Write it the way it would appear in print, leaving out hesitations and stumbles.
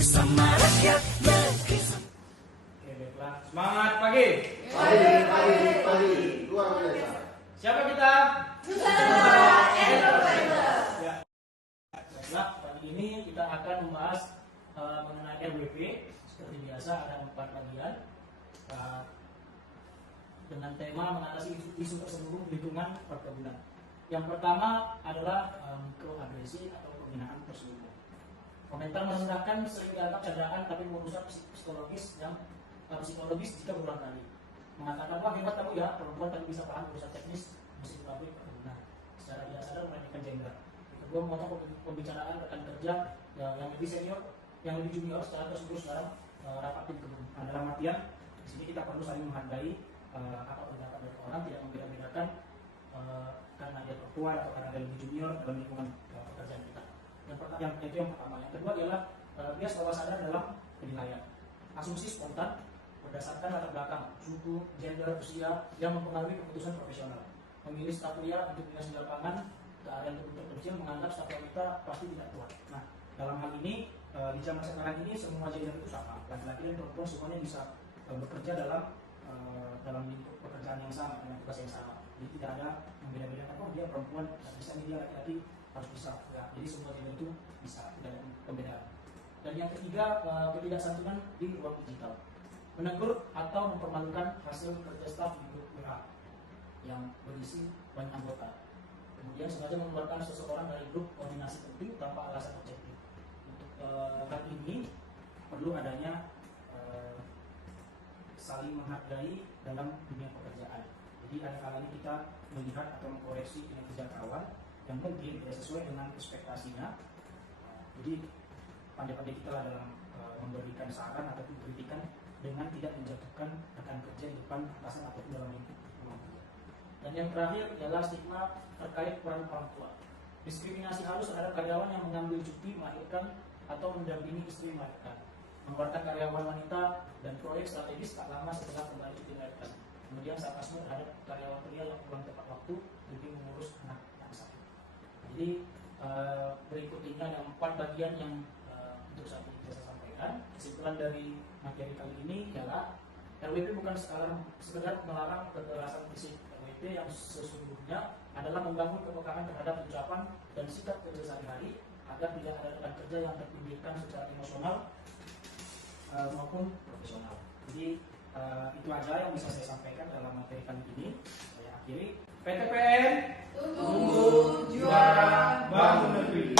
bersama rakyat negeri. Oke, baiklah. Semangat pagi. Pagi. Luar biasa. Siapa kita? Nusantara Enterprise. Ya. Baiklah, pagi ini kita akan membahas mengenai RWP. Seperti biasa ada 4 bagian dengan tema mengatasi isu terselubung lingkungan perkebunan. Yang pertama adalah mikroagresi atau penghinaan terselubung. Komentar merendahkan sering dianggap candaan tapi merusak psikologis jika berulang kali. Mengatakan, wah hebat kamu ya, perempuan tapi bisa paham urusan teknis mesin pabrik perkebunan. Secara tidak sadar meremehkan gender. Kedua, memotong pembicaraan rekan kerja yang lebih senior, yang lebih junior secara terus sekarang rapat tim kebun. Dalam artian, di sini kita perlu saling menghargai apa pendapat dari orang, tidak membeda-bedakan karena dia perempuan atau karena dia lebih junior dalam lingkungan pekerjaan kita. Itu yang pertama. Yang kedua adalah bias bawah sadar dalam penilaian. Asumsi spontan berdasarkan latar belakang, suku, gender, usia yang mempengaruhi keputusan profesional. Memilih staf pria untuk dinas di lapangan, keadaan tertutup kecil menganggap staf wanita pasti tidak kuat. Nah, dalam hal ini di zaman sekarang ini semua gender itu sama, laki-laki dan perempuan semuanya bisa bekerja dalam lingkup pekerjaan yang sama, dengan tugas yang sama. Jadi tidak ada membeda-bedakan, oh dia perempuan, bisa dia laki-laki harus bisa. Ya, jadi semua gender itu bisa, tidak ada pembedaan. Dan yang ketiga, ketidaksantunan di ruang digital. Menegur atau mempermalukan hasil kerja staf di grup WA yang berisi banyak anggota. Kemudian sengaja mengeluarkan seseorang dari grup koordinasi penting tanpa alasan objektif. Untuk hal ini perlu adanya saling menghargai dalam dunia pekerjaan. Jadi ada kalanya kita melihat atau mengkoreksi kinerja kawan yang mungkin tidak sesuai dengan ekspektasinya. Jadi pandai-pandai kita lah dalam memberikan saran ataupun kritikan dengan tidak menjatuhkan rekan kerja di depan atasan ataupun dalam lingkup ruang kerja. Dan yang terakhir adalah stigma terkait peran orang tua. Diskriminasi halus terhadap karyawan yang mengambil cuti melahirkan atau mendampingi istri melahirkan. Mengeluarkan karyawan wanita dan proyek strategis tak lama setelah kembali cuti melahirkan. Kemudian sarkasme terhadap karyawan pria yang pulang tepat waktu demi mengurus anak yang sakit. Jadi berikut ini ada 4 bagian yang untuk saat ini saya sampaikan. Kesimpulan dari materi kali ini adalah RWP bukan sekedar melarang kekerasan fisik. RWP yang sesungguhnya adalah membangun kepekaan terhadap ucapan dan sikap kerja sehari-hari agar tidak ada rekan kerja yang terpinggirkan secara emosional maupun profesional. Jadi itu aja yang bisa saya sampaikan dalam materi kali ini. Saya akhiri. PTPN Tunggu juara bangun negeri.